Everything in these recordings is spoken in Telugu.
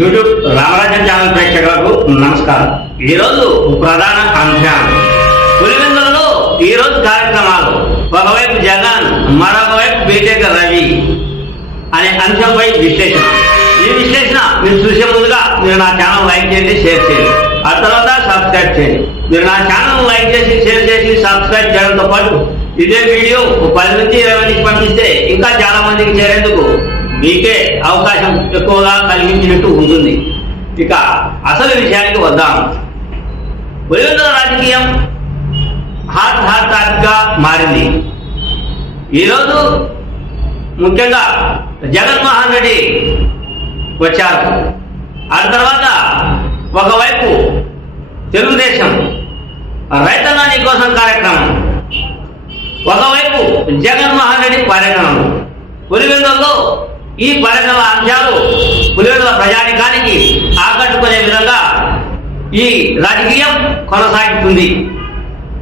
యూట్యూబ్ రామరాజన్ ఛానల్ ప్రేక్షకులకు నమస్కారం. ఈరోజు ప్రధాన అంశాలు. పులివెందులలో ఈరోజు కార్యక్రమాలు. ఒకవైపు జగన్ మరొకవైపు బీటెక్ రవి అనే అంశంపై విశ్లేషణ. ఈ విశ్లేషణ మీరు చూసే ముందుగా మీరు నా ఛానల్ లైక్ చేయండి షేర్ చేయండి. ఆ తర్వాత సబ్స్క్రైబ్ చేయండి. మీరు నా ఛానల్ లైక్ చేసి షేర్ చేసి సబ్స్క్రైబ్ చేయడంతో పాటు ఇదే వీడియో పది నుంచి ఇరవై నుంచి పంపిస్తే ఇంకా చాలా మందికి చేరేందుకు మీకే అవకాశం ఎక్కువగా కలిగించినట్టు ఉంటుంది. ఇక అసలు విషయానికి వద్దాం. పులివెందుల రాజకీయం హాట్ హాట్ టాపిక్ మారింది. ఈరోజు ముఖ్యంగా జగన్మోహన్ రెడ్డి వచ్చారు. ఆ తర్వాత ఒకవైపు తెలుగుదేశం రైతన్నాని కోసం కార్యక్రమం. ఒకవైపు జగన్మోహన్ రెడ్డి కార్యక్రమం. ఈ పర్యటన అంశాలు పులివెందుల ప్రజానికానికి ఆకట్టుకునే విధంగా ఈ రాజకీయం కొనసాగుతుంది.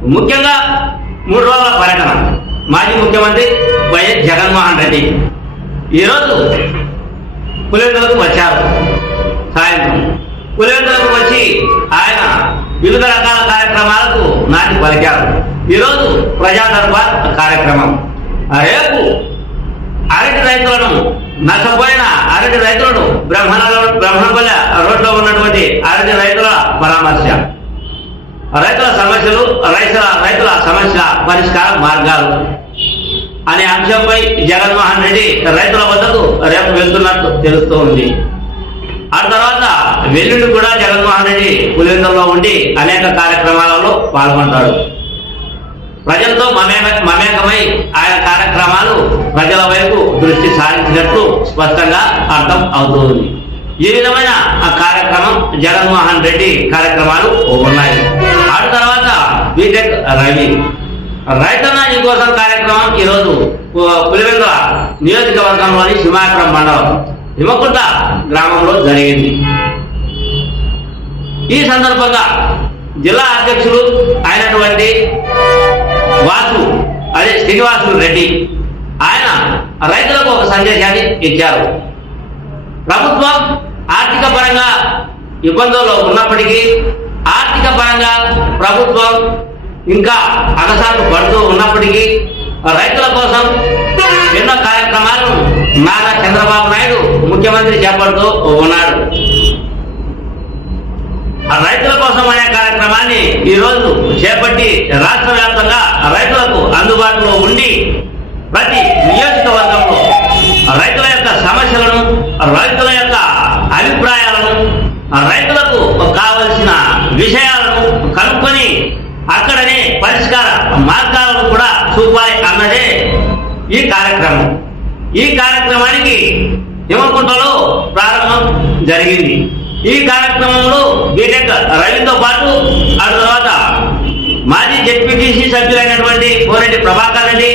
ముఖ్యంగా మూడు రోజుల పర్యటన. మాజీ ముఖ్యమంత్రి వైఎస్ జగన్మోహన్ రెడ్డి. ఈరోజు పులివెందులకు వచ్చారు సాయంత్రం. పులివెందులకు వచ్చి ఆయన వివిధ రకాల కార్యక్రమాలకు నాటి పలికారు. ఈరోజు ప్రజా దర్బార్ కార్యక్రమం. రేపు అరటి రైతులను నష్టపోయిన అరటి రైతులను బ్రహ్మణ బ్రహ్మపల్లె రోడ్లో ఉన్నటువంటి అరటి రైతుల పరామర్శ. రైతుల సమస్యలు రైతుల రైతుల సమస్య పరిష్కార మార్గాలు. అనే అంశంపై జగన్మోహన్ రెడ్డి రైతుల వద్దకు రేపు వెళ్తున్నట్టు తెలుస్తూ ఉంది. ఆ తర్వాత వెల్లుండి కూడా జగన్మోహన్ రెడ్డి పులివెందులో ఉండి అనేక కార్యక్రమాలలో పాల్గొంటాడు. ప్రజలతో మమేక మమేకమై ఆయన కార్యక్రమాలు ప్రజల వైపు దృష్టి సారించినట్లు స్పష్టంగా అర్థం అవుతుంది. ఈ విధమైన ఆ కార్యక్రమం జగన్మోహన్ రెడ్డి కార్యక్రమాలు ఉన్నాయి. ఆ తర్వాత బీటెక్ రవి. రైతన్న కోసం కార్యక్రమం ఈరోజు పులివెందుల నియోజకవర్గంలోని సింహాపురం మండలం హిమకుంట గ్రామంలో జరిగింది. ఈ సందర్భంగా జిల్లా అధ్యక్షులు అయినటువంటి వాసు అదే శ్రీనివాసులు రెడ్డి. ఆయన రైతులకు ఒక సందేశాన్ని ఇచ్చారు. ప్రభుత్వం ఆర్థిక పరంగా ఇబ్బందుల్లో ఉన్నప్పటికీ ఆర్థిక పరంగా ప్రభుత్వం ఇంకా అగసాకు పడుతూ ఉన్నప్పటికీ రైతుల కోసం ఎన్నో కార్యక్రమాలు నారా చంద్రబాబు నాయుడు ముఖ్యమంత్రి చేపడుతూ ఉన్నాడు. ఆ రైతుల కార్యక్రమాన్ని ఈ రోజు చేపట్టి రాష్ట్ర వ్యాప్తంగా రైతులకు అందుబాటులో ఉండి ప్రతి నియోజకవర్గంలో రైతుల యొక్క సమస్యలను రైతుల యొక్క అభిప్రాయాలను రైతులకు కావలసిన విషయాలను కనుక్కొని అక్కడనే పరిష్కార మార్గాలను కూడా చూపాలి అన్నదే ఈ కార్యక్రమం. ఈ కార్యక్రమానికి హిమకుంటలో ప్రారంభం జరిగింది. ఈ కార్యక్రమంలో బీటెక్ రవితో పాటు ఆ తర్వాత మాజీ జెడ్పీటీసీ సభ్యులైనటువంటి కోరెడ్డి ప్రభాకర్ రెడ్డి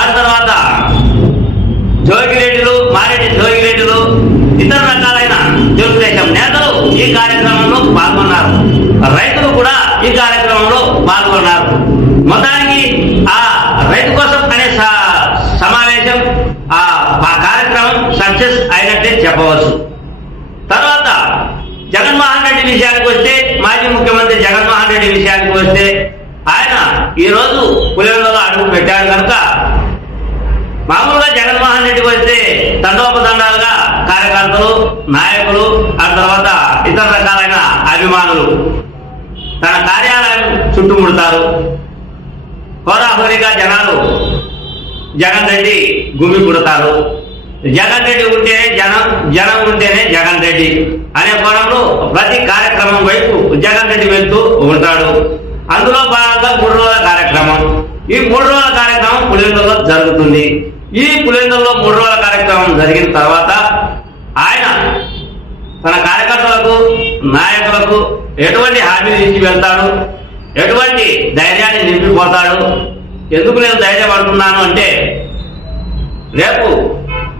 ఆ తర్వాత జోగిరెడ్డిలు మారెడ్డి జోగిరెడ్డిలు ఇతర రకాలైన తెలుగుదేశం నేతలు ఈ కార్యక్రమంలో పాల్గొన్నారు. రైతులు కూడా ఈ కార్యక్రమంలో పాల్గొన్నారు. మొత్తానికి ఆ రైతు కోసం అనే సమావేశం ఆ కార్యక్రమం సక్సెస్ అయినట్టే చెప్పవచ్చు. రెడ్డి విషయానికి వస్తే మాజీ ముఖ్యమంత్రి జగన్మోహన్ రెడ్డి విషయానికి వస్తే ఆయన ఈ రోజు పులివెందులో అడుగు పెట్టాడు కనుక మామూలుగా జగన్మోహన్ రెడ్డి వస్తే తండోపతండాలుగా కార్యకర్తలు నాయకులు ఆ తర్వాత ఇతర రకాలైన అభిమానులు తన కార్యాలయం చుట్టుముడతారు. హోరాహోరీగా జనాలు జగన్ రెడ్డి గుమి పుడతారు జగన్ రెడ్డి ఉంటేనే జనం జనం ఉంటేనే జగన్ రెడ్డి అనే కోణంలో ప్రతి కార్యక్రమం వైపు జగన్ రెడ్డి వెళ్తూ ఉంటాడు. అందులో భాగంగా మూడు రోజుల కార్యక్రమం. ఈ మూడు రోజుల కార్యక్రమం పులివెందుల్లో జరుగుతుంది. ఈ పులివెందుల్లో మూడు రోజుల కార్యక్రమం జరిగిన తర్వాత ఆయన తన కార్యకర్తలకు నాయకులకు ఎటువంటి హామీలు ఇచ్చి వెళ్తాడు? ఎటువంటి ధైర్యాన్ని నింపిపోతాడు? ఎందుకు నేను ధైర్యపడుతున్నాను అంటే రేపు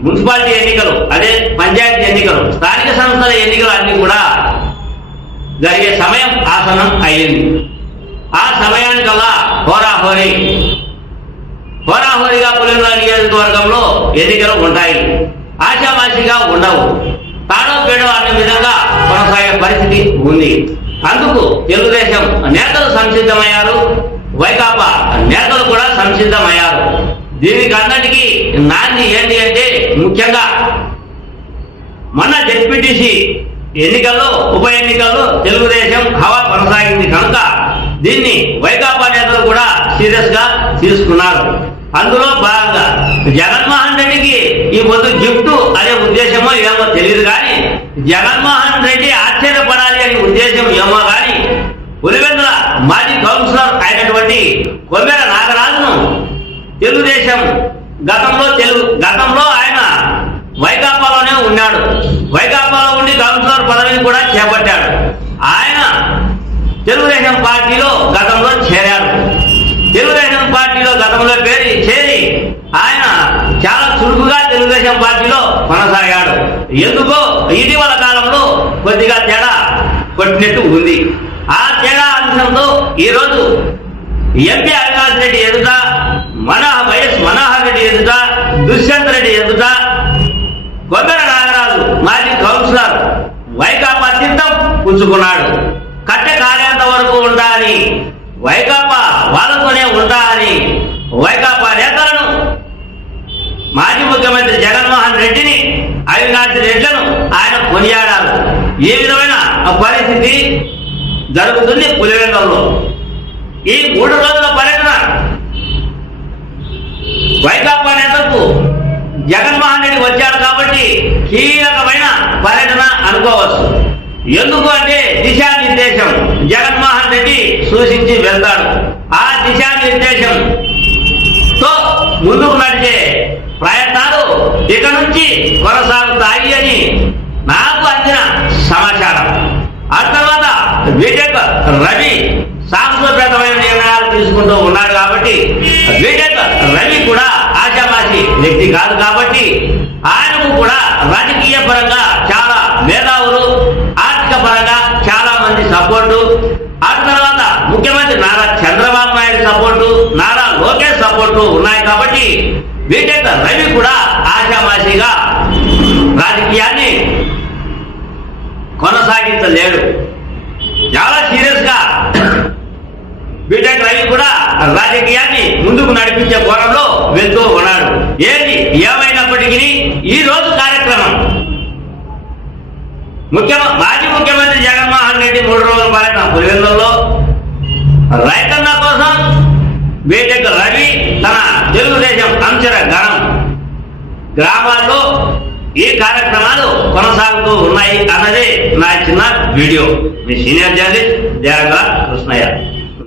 మున్సిపాలిటీ ఎన్నికలు అదే పంచాయతీ ఎన్నికలు స్థానిక సంస్థల ఎన్నికలు అన్నీ కూడా జరిగే సమయం ఆసనం అయ్యింది. ఆ సమయానికల్లా హోరాహోరీ. హోరాహోరీగా పులివెందుల నియోజకవర్గంలో ఎన్నికలు ఉంటాయి. ఆశామాషిగా ఉండవు. తాడో పేడో అనే విధంగా కొనసాగే పరిస్థితి ఉంది. అందుకు తెలుగుదేశం నేతలు సంసిద్ధమయ్యారు. వైకాపా నేతలు కూడా సంసిద్ధమయ్యారు. దీనికి అన్నిటికీ నాంది ఏంటి అంటే ముఖ్యంగా మన జెడ్పీటీసీ ఎన్నికల్లో ఉప ఎన్నికల్లో తెలుగుదేశం హవా కొనసాగింది కనుక దీన్ని వైకాపా నేతలు కూడా సీరియస్గా తీసుకున్నారు. అందులో భాగంగా జగన్మోహన్ రెడ్డికి ఈ పొద్దు గిఫ్ట్ అనే ఉద్దేశమో ఏమో తెలియదు కానీ జగన్మోహన్ రెడ్డి ఆశ్చర్యపడాలి అనే ఉద్దేశం ఏమో కానీ పులివెందుల మాజీ కౌన్సిలర్ అయినటువంటి కొమ్మెర తెలుగుదేశం గతంలో తెలుగు గతంలో ఆయన వైకాపాలోనే ఉన్నాడు. వైకాపాలో ఉండి కౌన్సిలర్ పదవిని కూడా చేపట్టాడు. ఆయన తెలుగుదేశం పార్టీలో గతంలో చేరాడు తెలుగుదేశం పార్టీలో గతంలో పేరు చేరి ఆయన చాలా చురుకుగా తెలుగుదేశం పార్టీలో కొనసాగాడు. ఎందుకో ఇటీవల కాలంలో కొద్దిగా తేడా కొట్టినట్టు ఉంది. ఆ తేడా అంశంతో ఈరోజు ఎంపీ అవినాష్ రెడ్డి ఎదుట మన వైఎస్ మనోహర్ రెడ్డి ఎదుట దుష్యంత్ రెడ్డి ఎదుట గొందర నాగరాజు మాజీ కౌన్సిలర్ వైకాపా చిత్తం పుచ్చుకున్నాడు. కట్టె కాలేంత వరకు ఉండాలని వైకాపా వాళ్ళతోనే ఉండాలని వైకాపా నేతలను మాజీ ముఖ్యమంత్రి జగన్మోహన్ రెడ్డిని అవినాష్ రెడ్లను ఆయన కొనియాడారు. ఏ విధమైన పరిస్థితి జరుగుతుంది పులివెందులలో? ఈ మూడు రోజుల వైకాపా నేతలకు జగన్మోహన్ రెడ్డి వచ్చాడు కాబట్టి కీలకమైన పర్యటన అనుకోవచ్చు. ఎందుకు అంటే దిశానిర్దేశం జగన్మోహన్ రెడ్డి సూచించి వెళ్తాడు. ఆ దిశానిర్దేశం తో ముందుకు నడిచే ప్రయత్నాలు ఇక నుంచి కొనసాగుతాయి అని నాకు అందిన సమాచారం. ఆ తర్వాత విజయ్ రవి సాంస్కృతికమైన నిర్ణయాలు తీసుకుంటూ ఉన్నాడు కాబట్టి రవి కూడా ఆశామాషి వ్యక్తి కాదు కాబట్టి ఆయనకు కూడా రాజకీయ పరంగా చాలా మేధావులు ఆర్థిక పరంగా చాలా మంది సపోర్టు. ఆ తర్వాత ముఖ్యమంత్రి నారా చంద్రబాబు నాయుడు సపోర్టు నారా లోకేష్ సపోర్టు ఉన్నాయి కాబట్టి బీటెక్ రవి కూడా ఆశామాషిగా రాజకీయాన్ని కొనసాగించలేడు. చాలా సీరియస్గా బీటెక్ రాజకీయాన్ని ముందుకు నడిపించే కోణంలో వెళ్తూ ఉన్నాడు. ఏది? ఏమైనప్పటికీ ఈ రోజు కార్యక్రమం. ముఖ్య మాజీ ముఖ్యమంత్రి జగన్మోహన్ రెడ్డి మూడు రోజుల పాలన పులివెందుల్లో. రైతన్న కోసం వేటకు రవి తన తెలుగుదేశం అంచర గణం. గ్రామాల్లో ఈ కార్యక్రమాలు కొనసాగుతూ ఉన్నాయి అన్నదే నా చిన్న వీడియో. మీ సీనియర్ జర్నలిస్ట్ జగన్ కృష్ణయ్య.